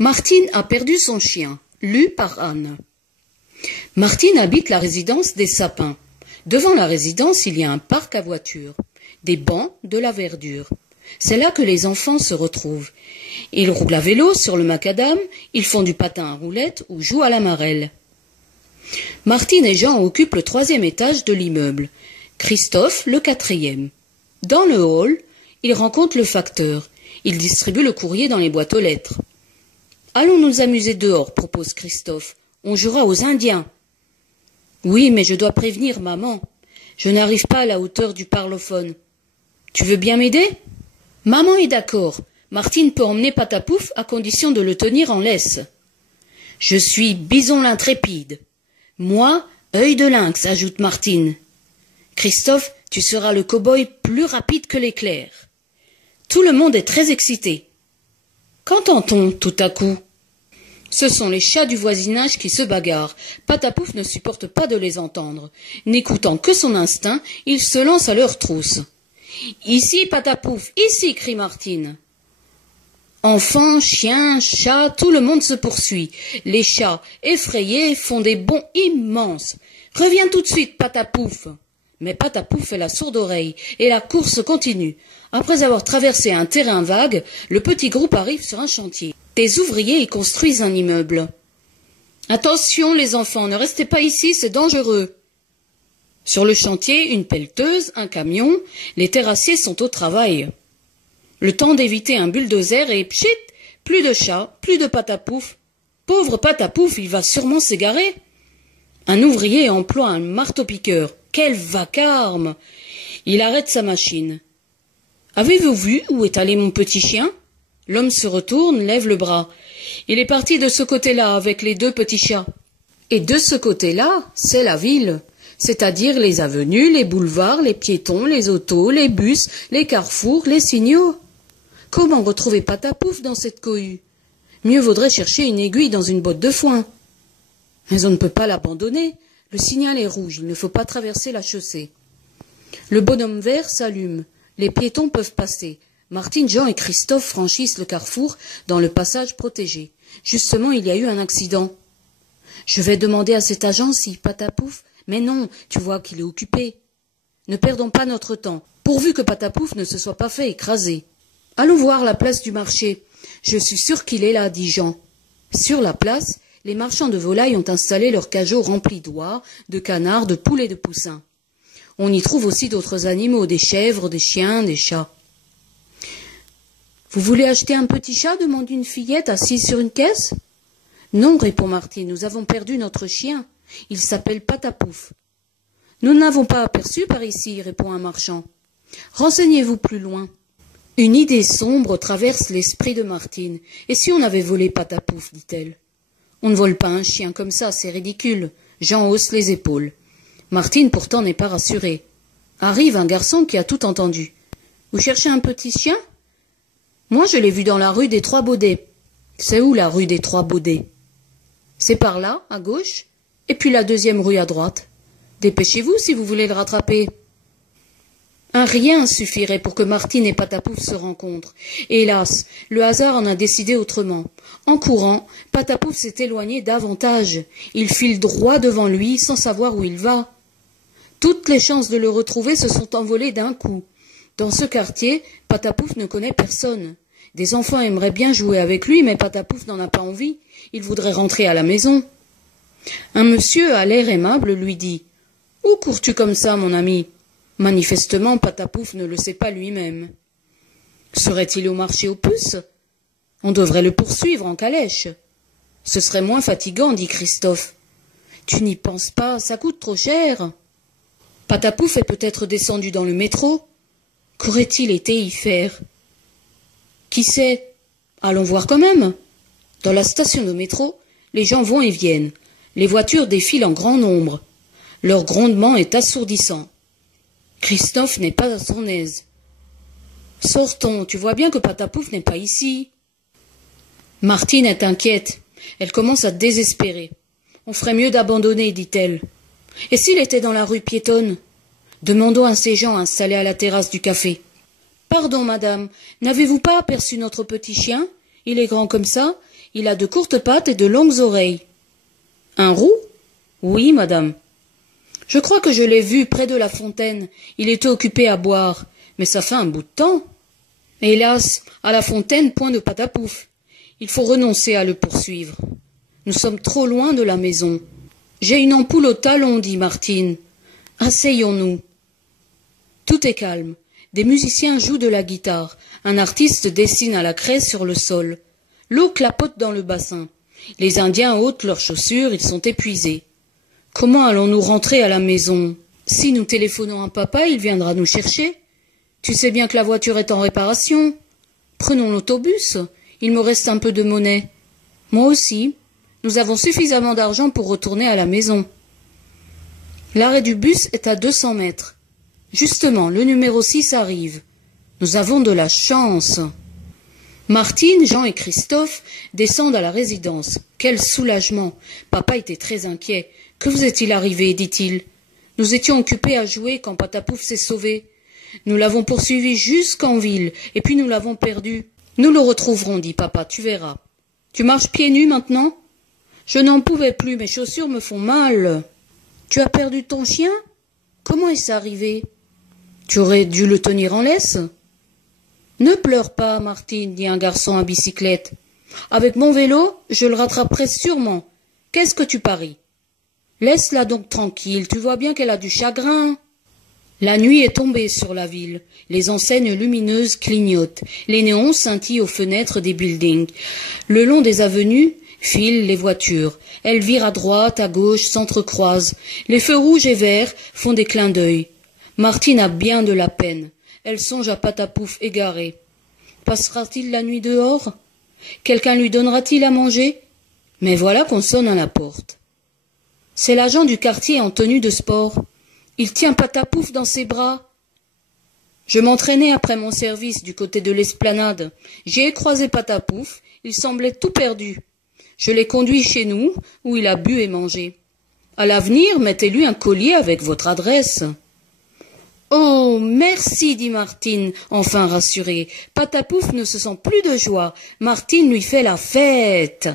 Martine a perdu son chien, lu par Anne. Martine habite la résidence des Sapins. Devant la résidence, il y a un parc à voitures, des bancs, de la verdure. C'est là que les enfants se retrouvent. Ils roulent à vélo sur le macadam, ils font du patin à roulettes ou jouent à la marelle. Martine et Jean occupent le 3e étage de l'immeuble, Christophe le 4e. Dans le hall, ils rencontrent le facteur. Il distribue le courrier dans les boîtes aux lettres. « Allons nous amuser dehors, propose Christophe. On jouera aux Indiens. »« Oui, mais je dois prévenir maman. Je n'arrive pas à la hauteur du parlophone. Tu veux bien m'aider ?»« Maman est d'accord. Martine peut emmener Patapouf à condition de le tenir en laisse. »« Je suis Bison l'intrépide. »« Moi, œil de lynx, ajoute Martine. »« Christophe, tu seras le cow-boy plus rapide que l'éclair. » Tout le monde est très excité. Qu'entend-on tout à coup? Ce sont les chats du voisinage qui se bagarrent. Patapouf ne supporte pas de les entendre. N'écoutant que son instinct, il se lance à leur trousse. « Ici, Patapouf, ici !» crie Martine. Enfants, chiens, chats, tout le monde se poursuit. Les chats, effrayés, font des bonds immenses. « Reviens tout de suite, Patapouf !» Mais Patapouf fait la sourde oreille, et la course continue. Après avoir traversé un terrain vague, le petit groupe arrive sur un chantier. Des ouvriers y construisent un immeuble. « Attention les enfants, ne restez pas ici, c'est dangereux !» Sur le chantier, une pelleteuse, un camion, les terrassiers sont au travail. Le temps d'éviter un bulldozer et pchit, plus de chats, plus de Patapouf. Pauvre Patapouf, il va sûrement s'égarer. Un ouvrier emploie un marteau-piqueur. Quel vacarme! Il arrête sa machine. « Avez-vous vu où est allé mon petit chien ?» L'homme se retourne, lève le bras. Il est parti de ce côté-là avec les 2 petits chats. Et de ce côté-là, c'est la ville, c'est-à-dire les avenues, les boulevards, les piétons, les autos, les bus, les carrefours, les signaux. Comment retrouver Patapouf dans cette cohue? Mieux vaudrait chercher une aiguille dans une botte de foin. Mais on ne peut pas l'abandonner. Le signal est rouge, il ne faut pas traverser la chaussée. Le bonhomme vert s'allume. Les piétons peuvent passer. Martine, Jean et Christophe franchissent le carrefour dans le passage protégé. Justement, il y a eu un accident. Je vais demander à cet agent si Patapouf... Mais non, tu vois qu'il est occupé. Ne perdons pas notre temps, pourvu que Patapouf ne se soit pas fait écraser. Allons voir la place du marché. Je suis sûr qu'il est là, dit Jean. Sur la place, les marchands de volailles ont installé leurs cageots remplis d'oies, de canards, de poules et de poussins. On y trouve aussi d'autres animaux, des chèvres, des chiens, des chats. « Vous voulez acheter un petit chat ?» demande une fillette assise sur une caisse. « Non, répond Martine, nous avons perdu notre chien. Il s'appelle Patapouf. »« Nous ne l'avons pas aperçu par ici, répond un marchand. Renseignez-vous plus loin. » Une idée sombre traverse l'esprit de Martine. « Et si on avait volé Patapouf ?» dit-elle. « On ne vole pas un chien comme ça, c'est ridicule. » Jean hausse les épaules. Martine pourtant n'est pas rassurée. Arrive un garçon qui a tout entendu. « Vous cherchez un petit chien ?»« Moi je l'ai vu dans la rue des Trois Baudets. »« C'est où la rue des Trois Baudets ?»« C'est par là, à gauche, et puis la 2e rue à droite. Dépêchez-vous si vous voulez le rattraper. » Un rien suffirait pour que Martine et Patapouf se rencontrent. Hélas, le hasard en a décidé autrement. En courant, Patapouf s'est éloigné davantage. Il file droit devant lui sans savoir où il va. Toutes les chances de le retrouver se sont envolées d'un coup. Dans ce quartier, Patapouf ne connaît personne. Des enfants aimeraient bien jouer avec lui, mais Patapouf n'en a pas envie. Il voudrait rentrer à la maison. Un monsieur à l'air aimable lui dit « Où cours-tu comme ça, mon ami ?» Manifestement, Patapouf ne le sait pas lui-même. Serait-il au marché aux puces? On devrait le poursuivre en calèche. Ce serait moins fatigant, dit Christophe. Tu n'y penses pas, ça coûte trop cher. Patapouf est peut-être descendu dans le métro. Qu'aurait-il été y faire? Qui sait? Allons voir quand même. Dans la station de métro, les gens vont et viennent. Les voitures défilent en grand nombre. Leur grondement est assourdissant. Christophe n'est pas à son aise. « Sortons, tu vois bien que Patapouf n'est pas ici. » Martine est inquiète. Elle commence à désespérer. « On ferait mieux d'abandonner, dit-elle. Et s'il était dans la rue piétonne? Demandons à ces gens installés à la terrasse du café. « Pardon, madame, n'avez-vous pas aperçu notre petit chien? Il est grand comme ça. Il a de courtes pattes et de longues oreilles. Un roux? Oui, madame. Je crois que je l'ai vu près de la fontaine. Il était occupé à boire. Mais ça fait un bout de temps. Hélas, à la fontaine, point de patapouf. Il faut renoncer à le poursuivre. Nous sommes trop loin de la maison. J'ai une ampoule au talon, dit Martine. Asseyons-nous. Tout est calme. Des musiciens jouent de la guitare. Un artiste dessine à la craie sur le sol. L'eau clapote dans le bassin. Les Indiens ôtent leurs chaussures, ils sont épuisés. Comment allons-nous rentrer à la maison? Si nous téléphonons à papa, il viendra nous chercher. Tu sais bien que la voiture est en réparation. Prenons l'autobus. Il me reste un peu de monnaie. Moi aussi. Nous avons suffisamment d'argent pour retourner à la maison. L'arrêt du bus est à 200 mètres. Justement, le numéro 6 arrive. Nous avons de la chance. Martine, Jean et Christophe descendent à la résidence. Quel soulagement! Papa était très inquiet. Que vous est-il arrivé? dit-il. Nous étions occupés à jouer quand Patapouf s'est sauvé. Nous l'avons poursuivi jusqu'en ville, et puis nous l'avons perdu. Nous le retrouverons, dit papa, tu verras. Tu marches pieds nus maintenant? Je n'en pouvais plus, mes chaussures me font mal. Tu as perdu ton chien? Comment est-ce arrivé? Tu aurais dû le tenir en laisse. Ne pleure pas, Martine, dit un garçon à bicyclette. Avec mon vélo, je le rattraperai sûrement. Qu'est-ce que tu paries? Laisse-la donc tranquille, tu vois bien qu'elle a du chagrin. La nuit est tombée sur la ville. Les enseignes lumineuses clignotent. Les néons scintillent aux fenêtres des buildings. Le long des avenues filent les voitures. Elles virent à droite, à gauche, s'entrecroisent. Les feux rouges et verts font des clins d'œil. Martine a bien de la peine. Elle songe à Patapouf égaré. Passera-t-il la nuit dehors? Quelqu'un lui donnera-t-il à manger? Mais voilà qu'on sonne à la porte. C'est l'agent du quartier en tenue de sport. Il tient Patapouf dans ses bras. Je m'entraînais après mon service du côté de l'esplanade. J'y ai croisé Patapouf. Il semblait tout perdu. Je l'ai conduit chez nous, où il a bu et mangé. À l'avenir, mettez-lui un collier avec votre adresse. Oh, merci, dit Martine, enfin rassurée. Patapouf ne se sent plus de joie. Martine lui fait la fête.